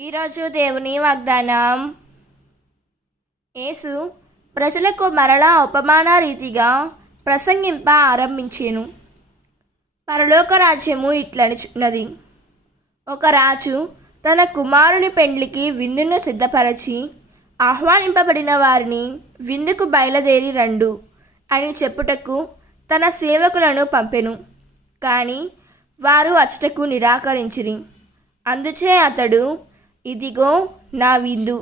ఈరోజు దేవుని వాగ్దానం. యేసు ప్రజలకు మరలా ఉపమాన రీతిగా ప్రసంగింప ఆరంభించెను. పరలోక రాజ్యము ఇట్లనున్నది. ఒక రాజు తన కుమారుని పెండ్లికి విందును సిద్ధపరచి ఆహ్వానింపబడిన వారిని విందుకు బయలుదేరి రండు అని చెప్పుటకు తన సేవకులను పంపెను. కానీ వారు అచ్చటకు నిరాకరించిరి. అందుచే అతడు, ఇదిగో నా విందు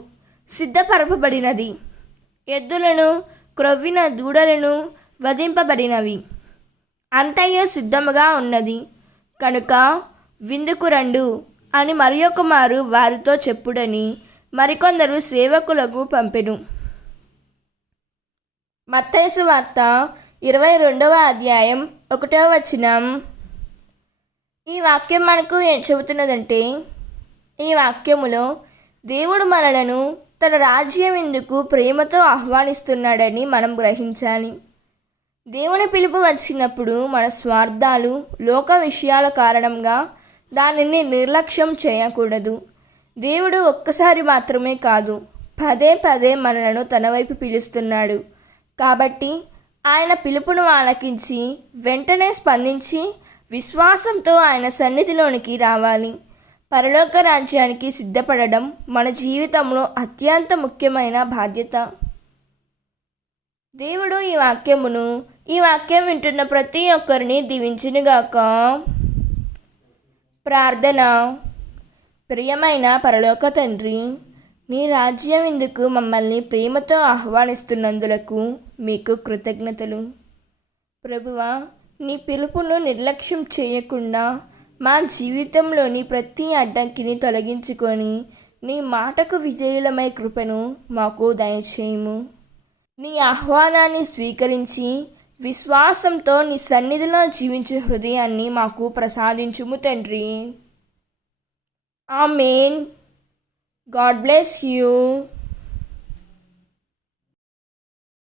సిద్ధపరపబడినది, ఎద్దులను క్రొవ్విన దూడలను వధింపబడినవి, అంతయు సిద్ధముగా ఉన్నది కనుక విందుకు రండు అని మరియొక మారు వారితో చెప్పుడని మరికొందరు సేవకులకు పంపెను. మత్తయి సువార్త 22వ అధ్యాయం 1వ వచనం. ఈ వాక్యం మనకు ఏం చెబుతున్నదంటే, ఈ వాక్యములో దేవుడు మనలను తన రాజ్యం ఎందుకు ప్రేమతో ఆహ్వానిస్తున్నాడని మనం గ్రహించాలి. దేవుని పిలుపు వచ్చినప్పుడు మన స్వార్థాలు, లోక విషయాల కారణంగా దానిని నిర్లక్ష్యం చేయకూడదు. దేవుడు ఒక్కసారి మాత్రమే కాదు, పదే పదే మనలను తన వైపు పిలుస్తున్నాడు. కాబట్టి ఆయన పిలుపును ఆలకించి వెంటనే స్పందించి విశ్వాసంతో ఆయన సన్నిధిలోనికి రావాలి. పరలోక రాజ్యానికి సిద్ధపడడం మన జీవితంలో అత్యంత ముఖ్యమైన బాధ్యత. దేవుడు ఈ వాక్యం వింటున్న ప్రతి ఒక్కరిని దీవించునుగాక. ప్రార్థన. ప్రియమైన పరలోక తండ్రి, నీ రాజ్యం ఇందుకు మమ్మల్ని ప్రేమతో ఆహ్వానిస్తున్నందులకు మీకు కృతజ్ఞతలు. ప్రభువా, నీ పిలుపును నిర్లక్ష్యం చేయకుండా మా జీవితంలోని ప్రతి అడ్డంకిని తొలగించుకొని నీ మాటకు విధేయులమై కృపను మాకు దయచేయము. నీ ఆహ్వానాన్ని స్వీకరించి విశ్వాసంతో నీ సన్నిధిలో జీవించే హృదయాన్ని మాకు ప్రసాదించుము తండ్రి. ఆమేన్. God bless you.